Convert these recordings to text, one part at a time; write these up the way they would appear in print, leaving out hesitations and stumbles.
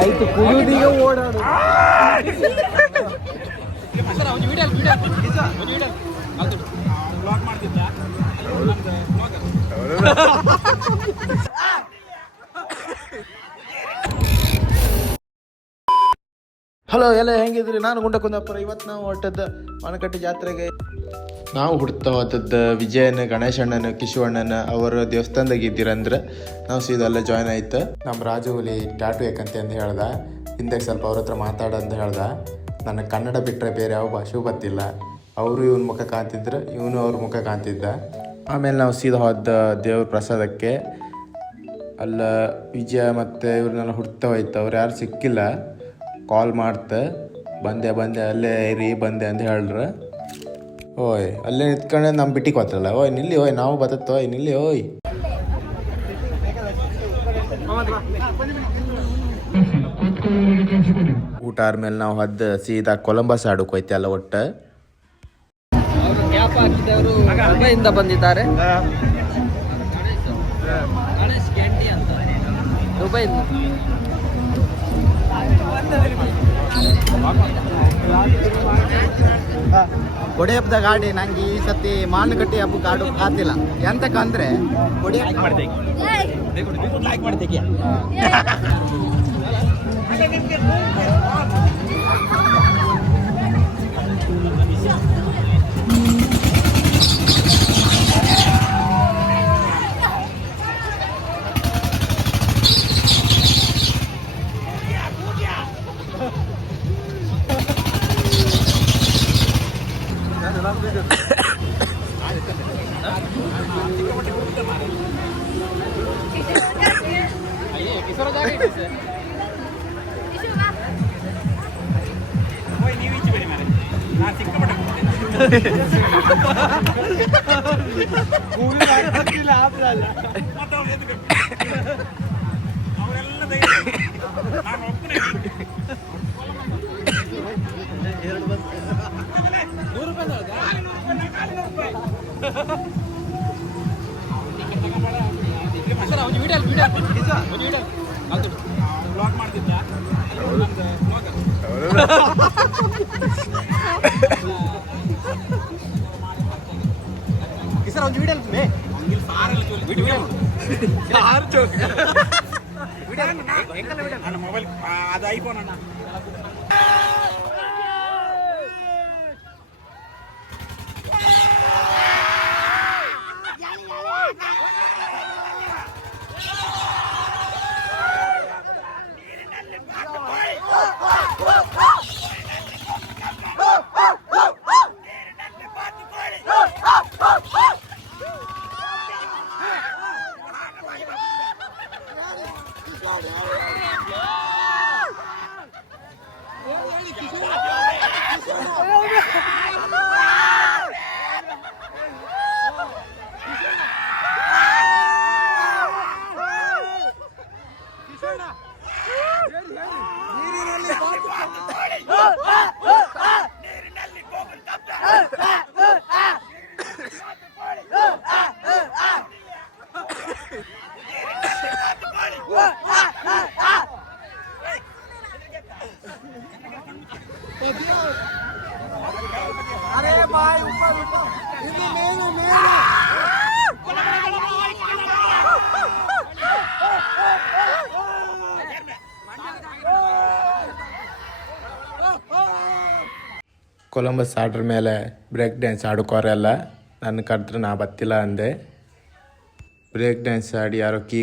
ಆಯ್ತು ಕುಡಿಯೋದೀಗ ಓಡಾಡು. ಹಲೋ ಎಲ್ಲ ಹೆಂಗಿದ್ರಿ? ನಾನು ಗುಂಡಕುಂದಪ್ಪರ. ಇವತ್ತು ನಾವು ಹೊರಟದ್ದು ಆನಕಟ್ಟೆ ಜಾತ್ರೆಗೆ. ನಾವು ಹುಡ್ತಾ ಹೋದದ್ದು ವಿಜಯನ, ಗಣೇಶಣ್ಣನ, ಕಿಶುವಣ್ಣನ ಅವರ ದೇವಸ್ಥಾನದಾಗ ಇದ್ದೀರಂದ್ರೆ ನಾವು ಸೀದಾ ಅಲ್ಲೇ ಜಾಯ್ನ್ ಆಯ್ತು. ನಮ್ಮ ರಾಜು ಹುಲಿ ಟ್ಯಾಟು ಯಾಕಂತೆ ಅಂತ ಹೇಳ್ದ. ಹಿಂದೆ ಸ್ವಲ್ಪ ಅವ್ರ ಹತ್ರ ಮಾತಾಡಂತ ಹೇಳ್ದ. ನನಗೆ ಕನ್ನಡ ಬಿಟ್ಟರೆ ಬೇರೆ ಯಾವ ಭಾಷೆಯೂ ಗೊತ್ತಿಲ್ಲ. ಅವರು ಇವನ ಮುಖ ಕಾಣ್ತಿದ್ರು, ಇವನು ಅವ್ರ ಮುಖ ಕಾಣ್ತಿದ್ದ. ಆಮೇಲೆ ನಾವು ಸೀದಾ ಹೋದ ದೇವ್ರ ಪ್ರಸಾದಕ್ಕೆ. ಅಲ್ಲ ವಿಜಯ ಮತ್ತು ಇವ್ರನ್ನೆಲ್ಲ ಹುಡ್ತಾ ಹೋಯ್ತು. ಅವ್ರು ಯಾರು ಸಿಕ್ಕಿಲ್ಲ. ಕಾಲ್ ಮಾಡ್ತೆ, ಬಂದೆ ಅಲ್ಲೇ ಇರಿ ಬಂದೆ ಅಂತ ಹೇಳ್ರು. ಓಯ್ ಅಲ್ಲೇ ನಿಂತ್ಕೊಂಡೆ ನಮ್ಮ ಬಿಟ್ಟಿಗೆ ಹೋತ್ರಲ್ಲ. ಓಯ್ ನಿಲ್ಲಿ, ಓಯ್ ನಾವು ಬತ್ತತ್ತು, ಓಯ್ ನಿಲ್ಲಿ, ಓಯ್. ಊಟ ಆದ್ಮೇಲೆ ನಾವು ಹದ್ದು ಸೀದಾ ಕೊಲಂಬಸ್ ಆಡೋಕೆ ಹೋಯ್ತೆ ಎಲ್ಲ ಒಟ್ಟು. ಕ್ಯಾಪ್ ಹಾಕಿದವರು ಮುಂಬೈಯಿಂದ ಬಂದಿದ್ದಾರೆ. ದುಬೈಯಿಂದ. ಕೊಡಿ ಹಬ್ಬದ ಗಾಡಿ ನಂಗೆ ಈ ಸತಿ ಮಾನಗಟ್ಟಿ ಹಬ್ಬಕ್ಕೆ ಆಡೋಕೆ ಆಗ್ತಿಲ್ಲ. ಎಂತಕ್ಕಂದ್ರೆ ಕೊಡಿ ಮೊಬೈಲ್ ಅದು ಐಫೋನ್ ಅಣ್ಣ. अरे भाई ऊपर ಕೊಲಂಬಸ್ ಆಡ್ರ ಮೇಲೆ ಬ್ರೇಕ್ ಡ್ಯಾನ್ಸ್ ಆಡೋಕೋರೆಲ್ಲ ನನ್ನ ಕರೆದ್ರೆ ನಾ ಬತ್ತಿಲ್ಲ ಅಂದೆ. ಬ್ರೇಕ್ ಡ್ಯಾನ್ಸ್ ಆಡಿ ಯಾರೋ ಕೀ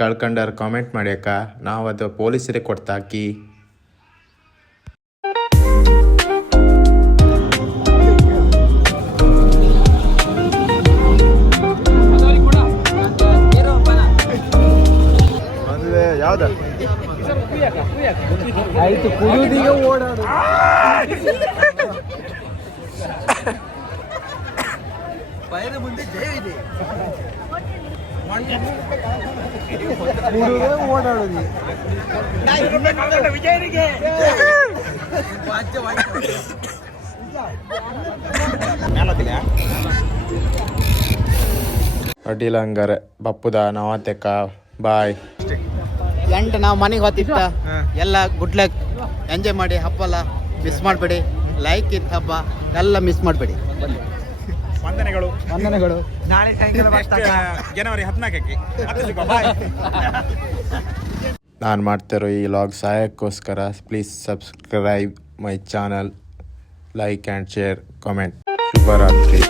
ಕಳ್ಕೊಂಡಾರ ಕಾಮೆಂಟ್ ಮಾಡ್ಯಾಕ. ನಾವು ಅದು ಪೊಲೀಸರಿಗೆ ಕೊಡ್ತಾ ಕೀ. ಯಾವ್ದ ಆಯ್ತು ಕುಡಿಯೋದೀಗ ಓಡಾಡು. ಬಯಲ ಮುಂದೆ ಜಯ ಇದೆ. ಓಡಾಡೋದು ವಿಜಯನಿಗೆ ಅಡ್ಡಿಲ್ಲ ಹಂಗಾರೆ ಬಪ್ಪುದ ನವಾತೆಕ್ಕ ಬಾಯ್. ನಾವು ಮನೆಗೆ ಹೋಗ್ತಿತ್ತ ಎಲ್ಲ ಗುಡ್ ಲಕ್, ಎಂಜಾಯ್ ಮಾಡಿ ಹಬ್ಬ ಎಲ್ಲ ಮಿಸ್ ಮಾಡಬೇಡಿ. ಲೈಕ್ ಇತ್ತು ಹಬ್ಬ ಎಲ್ಲ ಮಿಸ್ ಮಾಡಬೇಡಿ. ವಂದನೆಗಳು. ನಾಳೆ ಸಾಯಂಕಾಲ ಜನವರಿ 14ಕ್ಕೆ ನಾನು ಮಾಡ್ತಿರೋ ಈ ಲಾಗ್ ಸಹಾಯಕ್ಕೋಸ್ಕರ please subscribe my channel, like and share, comment. ಶುಭರಾತ್ರಿ.